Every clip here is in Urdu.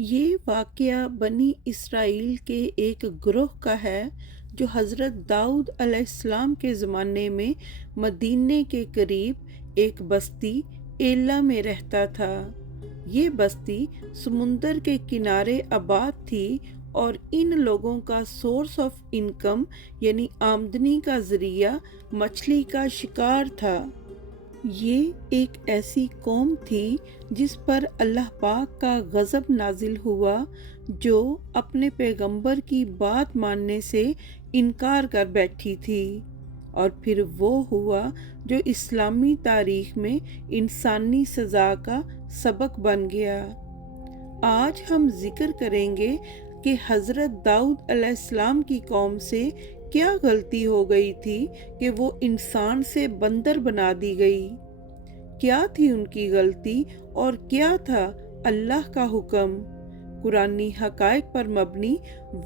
یہ واقعہ بنی اسرائیل کے ایک گروہ کا ہے جو حضرت داؤد علیہ السلام کے زمانے میں مدینے کے قریب ایک بستی ایلا میں رہتا تھا۔ یہ بستی سمندر کے کنارے آباد تھی اور ان لوگوں کا سورس آف انکم یعنی آمدنی کا ذریعہ مچھلی کا شکار تھا۔ یہ ایک ایسی قوم تھی جس پر اللہ پاک کا غضب نازل ہوا، جو اپنے پیغمبر کی بات ماننے سے انکار کر بیٹھی تھی، اور پھر وہ ہوا جو اسلامی تاریخ میں انسانی سزا کا سبق بن گیا۔ آج ہم ذکر کریں گے کہ حضرت داؤد علیہ السلام کی قوم سے کیا غلطی ہو گئی تھی کہ وہ انسان سے بندر بنا دی گئی۔ کیا تھی ان کی غلطی اور کیا تھا اللہ کا حکم؟ قرآنی حقائق پر مبنی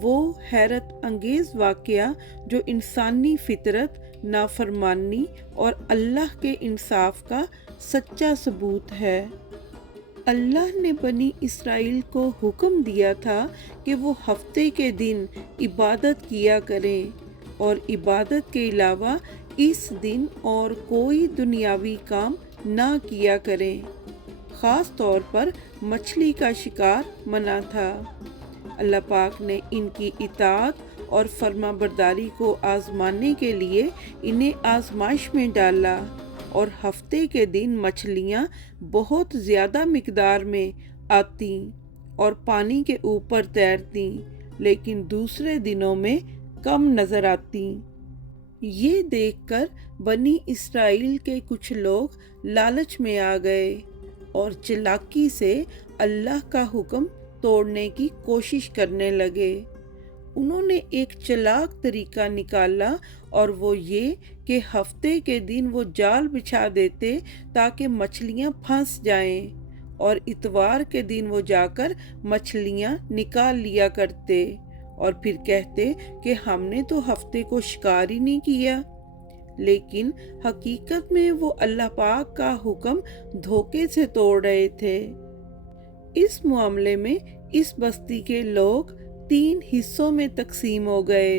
وہ حیرت انگیز واقعہ جو انسانی فطرت، نافرمانی اور اللہ کے انصاف کا سچا ثبوت ہے۔ اللہ نے بنی اسرائیل کو حکم دیا تھا کہ وہ ہفتے کے دن عبادت کیا کریں اور عبادت کے علاوہ اس دن اور کوئی دنیاوی کام نہ کیا کریں۔ خاص طور پر مچھلی کا شکار منع تھا۔ اللہ پاک نے ان کی اطاعت اور فرما برداری کو آزمانے کے لیے انہیں آزمائش میں ڈالا، اور ہفتے کے دن مچھلیاں بہت زیادہ مقدار میں آتیں اور پانی کے اوپر تیرتیں، لیکن دوسرے دنوں میں کم نظر آتیں۔ یہ دیکھ کر بنی اسرائیل کے کچھ لوگ لالچ میں آ گئے اور چالاکی سے اللہ کا حکم توڑنے کی کوشش کرنے لگے۔ انہوں نے ایک چالاک طریقہ نکالا، اور وہ یہ کہ ہفتے کے دن وہ جال بچھا دیتے تاکہ مچھلیاں پھنس جائیں، اور اتوار کے دن وہ جا کر مچھلیاں نکال لیا کرتے، اور پھر کہتے کہ ہم نے تو ہفتے کو شکار ہی نہیں کیا۔ لیکن حقیقت میں وہ اللہ پاک کا حکم دھوکے سے توڑ رہے تھے۔ اس معاملے میں اس بستی کے لوگ 3 حصوں میں تقسیم ہو گئے۔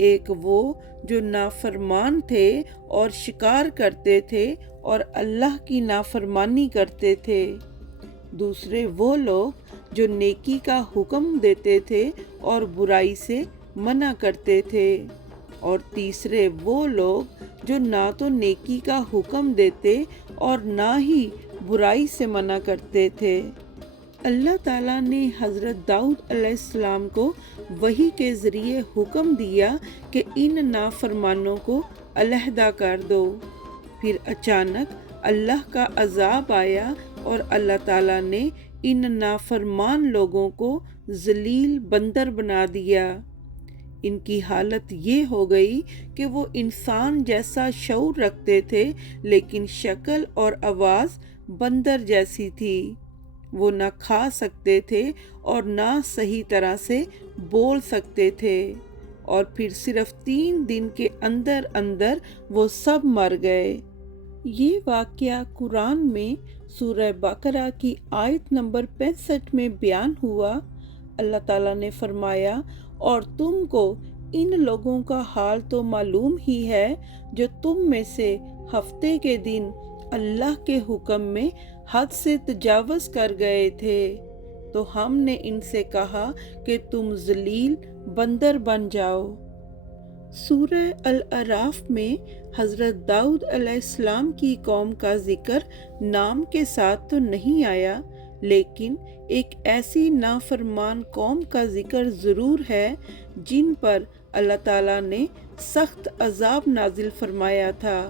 ایک وہ جو نافرمان تھے اور شکار کرتے تھے اور اللہ کی نافرمانی کرتے تھے۔ دوسرے وہ لوگ جو نیکی کا حکم دیتے تھے اور برائی سے منع کرتے تھے، اور تیسرے وہ لوگ جو نہ تو نیکی کا حکم دیتے اور نہ ہی برائی سے منع کرتے تھے۔ اللہ تعالیٰ نے حضرت داؤد علیہ السلام کو وحی کے ذریعے حکم دیا کہ ان نافرمانوں کو علیحدہ کر دو۔ پھر اچانک اللہ کا عذاب آیا اور اللہ تعالیٰ نے ان نافرمان لوگوں کو ذلیل بندر بنا دیا۔ ان کی حالت یہ ہو گئی کہ وہ انسان جیسا شعور رکھتے تھے، لیکن شکل اور آواز بندر جیسی تھی۔ وہ نہ کھا سکتے تھے اور نہ صحیح طرح سے بول سکتے تھے، اور پھر صرف 3 دن کے اندر اندر وہ سب مر گئے۔ یہ واقعہ قرآن میں سورہ بقرہ کی آیت نمبر 65 میں بیان ہوا۔ اللہ تعالیٰ نے فرمایا، اور تم کو ان لوگوں کا حال تو معلوم ہی ہے جو تم میں سے ہفتے کے دن اللہ کے حکم میں حد سے تجاوز کر گئے تھے، تو ہم نے ان سے کہا کہ تم ذلیل بندر بن جاؤ۔ سورہ الاعراف میں حضرت داؤد علیہ السلام کی قوم کا ذکر نام کے ساتھ تو نہیں آیا، لیکن ایک ایسی نافرمان قوم کا ذکر ضرور ہے جن پر اللہ تعالیٰ نے سخت عذاب نازل فرمایا تھا،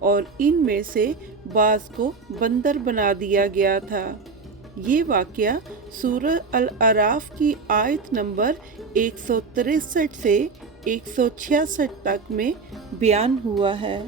اور ان میں سے بعض کو بندر بنا دیا گیا تھا۔ یہ واقعہ سورہ الاعراف کی آیت نمبر 163 سے 166 تک میں بیان ہوا ہے۔